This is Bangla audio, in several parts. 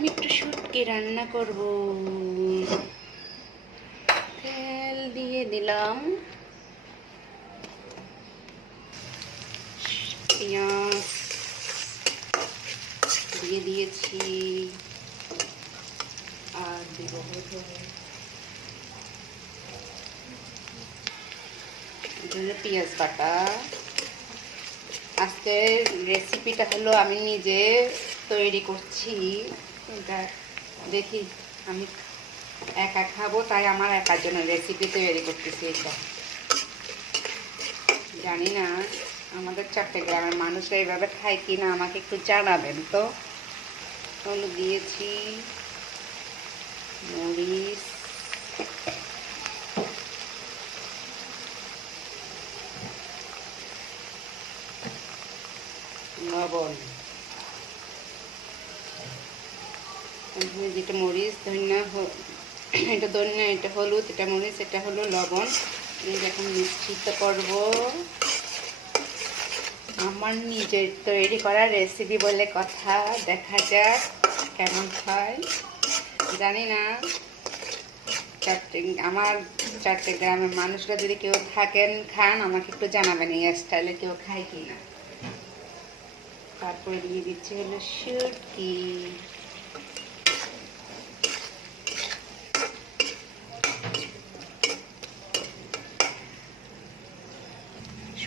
আমি একটু শুটকি রান্না করব। তেল দিয়ে দিলাম। পেঁয়াজ দিয়ে দিয়েছি। আর দিব পেঁয়াজ বাটা। আজকের রেসিপিটা হলো আমি নিজে তৈরি করছি। দেখি, আমি একা খাব, তাই আমার একার জন্য রেসিপি তৈরি করতেছি এটা। জানি না, আমাদের চট্টগ্রামের মানুষরা এইভাবে খায় কি না আমাকে একটু জানাবেন তো। হলুদ দিয়েছি মরিচ। লবণ এখানে যেটা মরিচ, ধনিয়া এটা ধনিয়া, এটা হলুদ, এটা মরিচ, এটা হলো লবণ। এখন মিশ্রিত করব। আমার নিজের তৈরি করা রেসিপি বলে কথা। দেখা যাক কেমন হয়। জানি না। চারটে আমার চারটে গ্রামের মানুষরা যদি কেউ থাকেন, খান, আমাকে একটু জানাবেন এই স্টাইলে কেউ খায় কি না তারপরে দিয়ে দিচ্ছি হলো শুটকি।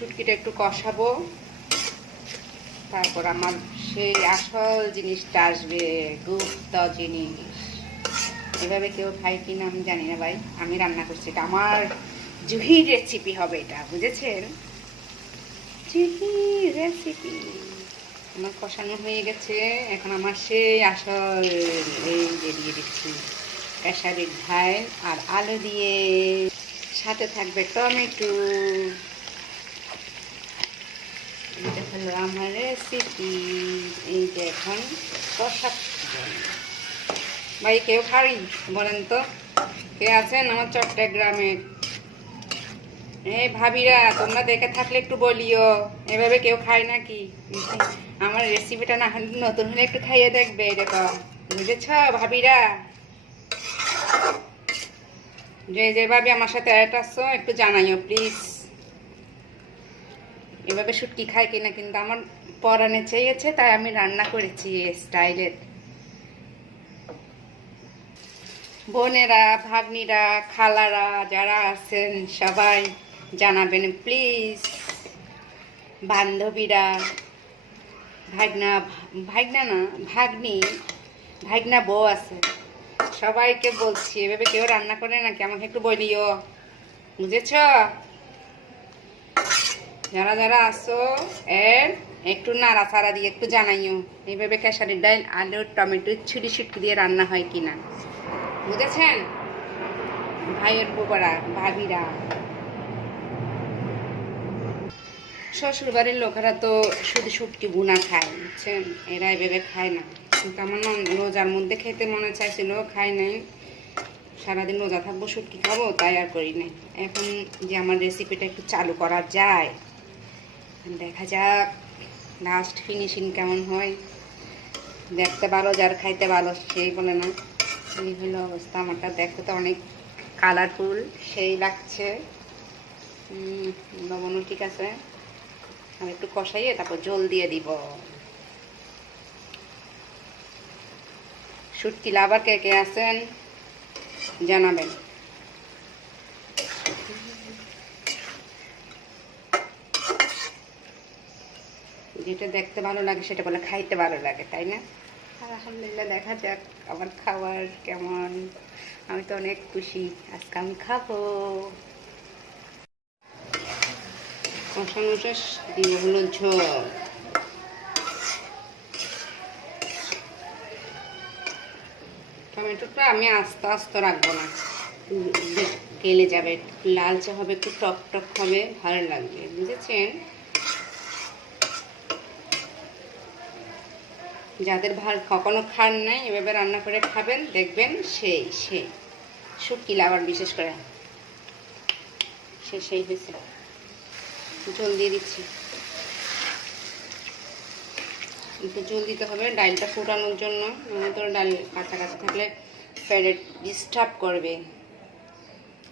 শুটকিটা একটু কষাবো। তারপর আমার সেই আসল জিনিসটা আসবে, গুপ্ত জিনিস। এভাবে কেউ খায় কিনা আমি জানি না ভাই, আমি রান্না করছি। এটা আমার জুহির রেসিপি হবে এটা, বুঝেছেন? জুহি রেসিপি আমার কষানো হয়ে গেছে, এখন আমার সেই আসল এই যে দিয়ে দিচ্ছি পেশারির ঢাল আর আলু দিয়ে। সাথে থাকবে টমেটো। এটা আমার রেসিপি এই যে এখন কষা ভাই, কেউ খাই বলেন তো। কে আছেন? আমার চট্টগ্রামের এই ভাবিরা, তোমরা দেখে থাকলে একটু বলিও। এভাবে কেউ খায় নাকি? আমার রেসিপিটা না নতুন হলে একটু খাইয়ে দেখবে, এরকম। বুঝেছ, ভাবিরা? যে যেভাবে আমার সাথে অ্যাড আসছো একটু জানাইও প্লিজ এভাবে শুটকি খায় কিনা কিন্তু আমার পরানে চেয়েছে, তাই আমি রান্না করেছি স্টাইলের বোনেরা, ভাগ্নিরা, খালারা যারা আছেন, সবাই জানাবেন, প্লিজ, বান্ধবীরা, ভাগনা ভাগনা না, ভাগ্নি, ভাগনা বউ আছে, সবাইকে বলছি, এভাবে কেউ রান্না করে নাকি? আমাকে একটু বলিও, বুঝেছ? যারা যারা আসো, এর একটু নাড়াচাড়া দিয়ে একটু জানাইও। এইভাবে খেসারির ডাল, আলু, টমেটো ছুটি ছুটকি দিয়ে রান্না হয় কিনা। বুঝেছেন? ভাইয়ের বোপারা ভাবিরা। শ্বশুর বাড়ির লোকেরা তো শুধু শুটকি বুনা খায়, বুঝছেন? এরা এভাবে খায় না। কিন্তু আমার রোজার মধ্যে খেতে মনে চাইছিল, খায় নাই। সারাদিন রোজা থাকব, শুটকি খাব, তাই আর করি নাই। এখন যে আমার রেসিপিটা একটু চালু করা যায় দেখা যাক লাস্ট ফিনিশিং কেমন হয়। দেখতে ভালো, যার খাইতে ভালো, সেই বলে না। এই হলো অবস্থা, আমারটা দেখতে তো অনেক কালারফুল সেই লাগছে। লবণও ঠিক আছে? আর একটু কষাইয়ে তারপর জল দিয়ে দিব। শুটকি লাভার কে কে আছেন? জানাবেন। যেটা দেখতে ভালো লাগে, সেটা বলে খাইতে ভালো লাগে, তাই না? আলহামদুলিল্লাহ দেখা যাক, আমার খাবার কেমন? আমি তো অনেক খুশি, আজকে আমি খাব। কষানো শেষ, দিয়ে হলো ঝোল। টমেটোটা আমি আস্তে আস্তে রাখব না। গেলে যাবে লালচে হবে, একটু টক টক হবে, ভালো লাগবে, বুঝেছেন? যাদের ভালো কখনো খান নাই, এভাবে রান্না করে খাবেন, দেখবেন সেই সেই শুটকি লাভার বিশেষ করে। সে সেই হয়েছে। জল দিয়ে দিচ্ছি। একটু জল দিতে হবে, ডালটা ফোটানোর জন্য। তোর ডাল কাঁচা কাঁচা থাকলে ফ্যারেট ডিস্টার্ব করবে।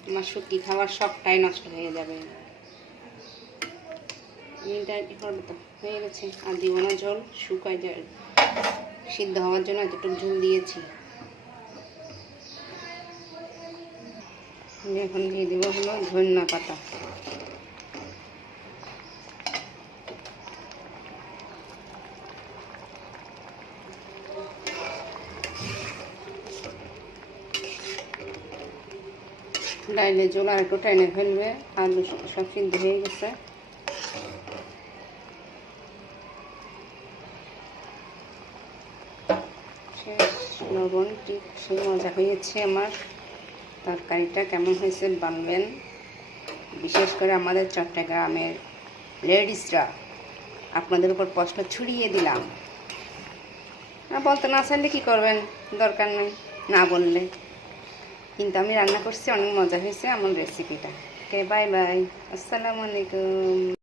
আমার শুটকি খাওয়ার শখটাই নষ্ট হয়ে যাবে। তো হয়ে গেছে। আর দিব না জল, শুকায় যায়। সিদ্ধ হওয়ার জন্য এতটুকু ঝোল দিয়েছি। এখন দিয়ে দিব হলো ধনিয়া পাতা। ডাইলে জল আর একটু টেনে ফেলবে, আলু সব সিদ্ধ হয়ে গেছে। লবণ ঠিক সেই মজা হয়েছে আমার। তরকারিটা কেমন হয়েছে বানবেন। বিশেষ করে আমাদের চট্টগ্রামের লেডিসরা আপনাদের উপর প্রশ্ন ছড়িয়ে দিলাম। না বলতে না চাইলে কী করবেন? দরকার নেই, না বললে। কিন্তু আমি রান্না করছি, অনেক মজা হয়েছে আমার রেসিপিটা ওকে বাই বাই আসসালামু আলাইকুম।